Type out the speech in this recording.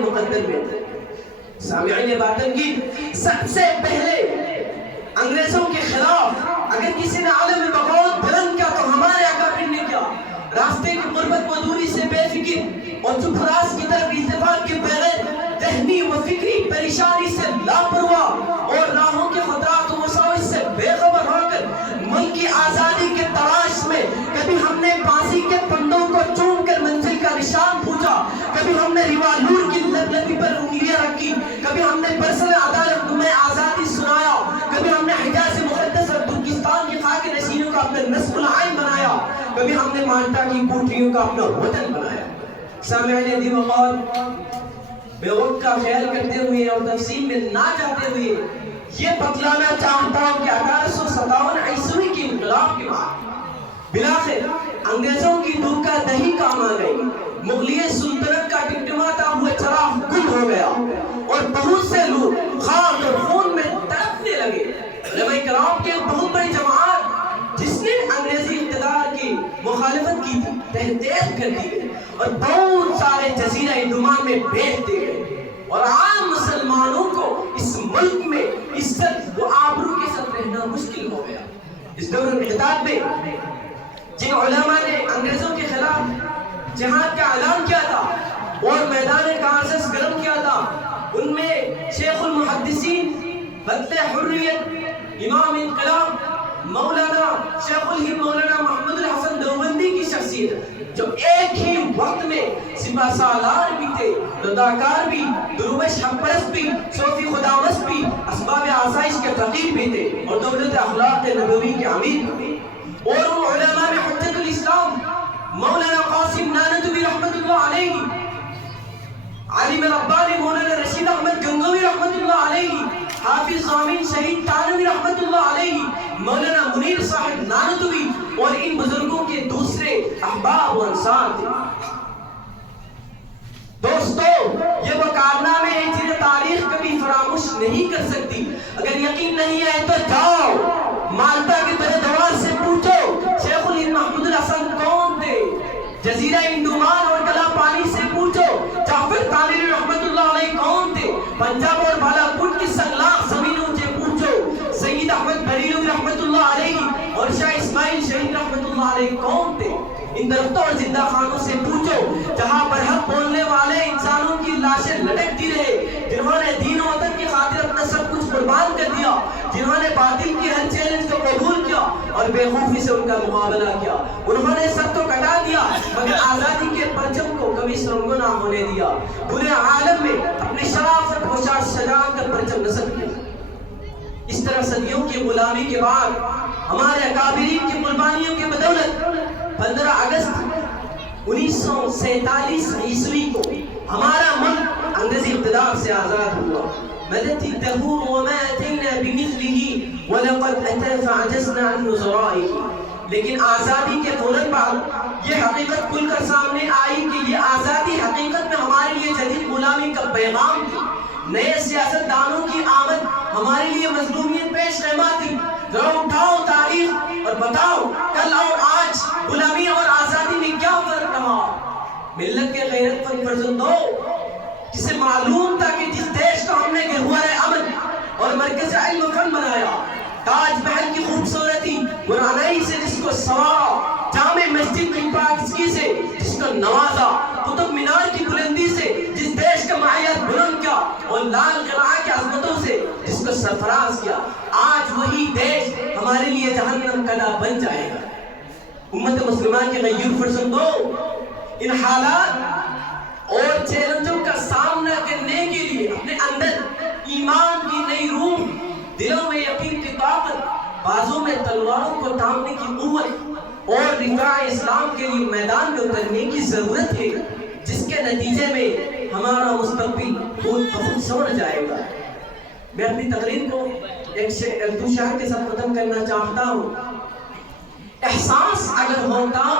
مقدر میں تھے۔ سامعین باطن کی سب سے پہلے انگریزوں کے خلاف اگر کسی نے عالم بغاوت بلند کیا تو ہمارے اکابر نے کیا۔ راستے کی غربت و دوری سے بے فکر اور چپ راست کی طرف التفات کے بغیر ذہنی و فکری پریشانی سے لاپرواہ اور راہوں کے خطرات و مساوئ سے بے خبر ہو کر ملک کی آزادی کے تلاش میں کبھی ہم نے پھانسی کے پنڈوں کو چوم کر منزل کا نشان پوچھا، کبھی ہم نے ریوالور کی لبلبی پر انگلیاں رکھی، کبھی ہم نے برسر عدالت تمہیں آزادی سنایا، کبھی ہم نے حجاز مقدس اور ترکستان کی خاک نشینوں کا اپنا نصب العین بنایا، کبھی ہم نے مالٹا کی کوٹریوں کا اپنا وطن بنایا۔ سامعین دی وقار بے وقت کا خیال کرتے ہوئے اور تفصیل میں نہ جاتے ہوئے یہ بتلانا چاہتا ہوں کہ 1857 عیسوی کی انقلاب کے بعد بلاخر انگریزوں کی دھوکہ دہی کام آ گئی، مغلیہ سلطنت کا ٹمٹماتا ہوا چراغ گل ہو گیا اور بہت سے لوگ خاک اور خون میں تڑپنے لگے۔ علماء کرام کے بہت بڑی جماعت جس نے انگریزی اقتدار کی مخالفت کی تھی تحت کر دی گئی اور بہت سارے جزیرہ انڈمان میں بھیج دیے گئے اور عام مسلمانوں کو اس ملک میں عزت و آبرو کے ساتھ رہنا مشکل ہو گیا۔ اس دور انقلاب میں جن علماء نے انگریزوں کے خلاف جہاد کا اعلان کیا تھا اور میدان کارزس گرم کیا تھا، ان میں شیخ المحدثین بدل حریت امام انقلاب مولانا شیخ الہند مولانا محمد الحسن دیوبندی کی شخصیت جو ایک ہی وقت میں سپہ سالار بھی تھے، رداکار بھی، درویش حق پرست بھی، صوفی خداوست بھی، اسباب آسائش کے فقیر بھی تھے اور دولت اخلاق نبوی کے امیر بھی۔ اور ان علماء میں حجت الاسلام مولانا قاسم نانوتوی رحمت اللہ علیہ، عالم ربانی مولانا رشید احمد گنگوی رحمت اللہ علیہ، حافظ ضامن شہید تانوی رحمت اللہ علیہ، مولانا منیر صاحب نانوتوی اور ان بزرگوں کے دوسرے احباب و انصار تھے۔ دوستو یہ وہ کارنامے ہیں جنہیں تاریخ کبھی فراموش نہیں کر سکتی۔ اگر یقین نہیں ہے تو جاؤ مالٹا کے دربار سے پوچھو شیخ الہند محمود الحسن کون تھے، جزیرہ انڈمان اور کلا پانی سے پوچھو جعفر تانوی رحمت اللہ علیہ کون تھے، پنجاب اور بالا کوٹ کی سنگلاخ زمینوں سے پوچھو سید احمد بریلوی رحمت اللہ علیہ اور شاہ اسماعیل شہید رحمت اللہ علیہ کون تھے۔ ان درختوں اور زندہ خانوں سے پوچھو جہاں پر حق بولنے والے انسانوں کی لاشیں لٹکتی رہے، جنہوں نے دین و وطن کی خاطر اپنا سب کچھ قربان کر دیا، جنہوں نے باطل کی ہر چیلنج کو قبول کیا اور بے خوفی سے ان کا مقابلہ کیا، انہوں نے سب تو کٹا دیا مگر آزادی کے پرچم کو کبھی سرنگو نہ ہونے دیا، پورے عالم میں اپنی شرافت و شان سجا کر پرچم نصب کیا۔ اس طرح صدیوں کی غلامی کے بعد ہمارے اکابرین کی قربانیوں کی بدولت 15 اگست 1947 عیسوی کو ہمارا ملک انگریزی اقتدار سے آزاد ہوا۔ مدت الدهور وما اتينا بمثله ولقد اتى فعجزنا عن نظرائه۔ لیکن آزادی کے فوراً بعد یہ حقیقت کھل کر سامنے آئی کہ یہ آزادی حقیقت میں ہمارے لیے جدید غلامی کا پیغام تھی۔ نئے سیاست دانوں کی آمد ہمارے لیے مظلومیت پیش خیمہ تھی۔ ذرا اٹھاؤ تاریخ اور بتاؤ کل اور آج غلامی اور آزادی میں کیا فرق رہا۔ ملت کے غیرت مند فرزندوں جسے معلوم تھا کہ جس دیش کو ہم نے گہوارِ امن اور مرکز علم و فن بنایا، تاج محل کی خوبصورتی قرآنائی سے جس کو سوارا، جامع مسجد کی پاکیزگی سے جس کو نوازا، قطب مینار کی بلندی سے جس دیش کا معیار بلند کیا اور لال قلعہ کی عظمتوں سے جس کو سرفراز کیا، آج وہی دیش ہمارے لیے جہنم کا ڈھا بن جائے گا۔ امت مسلمان کے غیور فرزندوں ان حالات اور چیلنجوں کا سامنا کرنے کے لیے اپنے اندر ایمان کی نئی روح، دلوں میں یقین کی طاقت، بازوں میں تلواروں کو تھامنے کی قوت اور دفاع اسلام کے لیے میدان میں اترنے کی ضرورت ہے، جس کے نتیجے میں ہمارا مستقبل خود بخود سنور جائے گا۔ میں اپنی تقریر کو ایک دو شعر کے ساتھ ختم کرنا چاہتا ہوں۔ احساس اگر ہوتا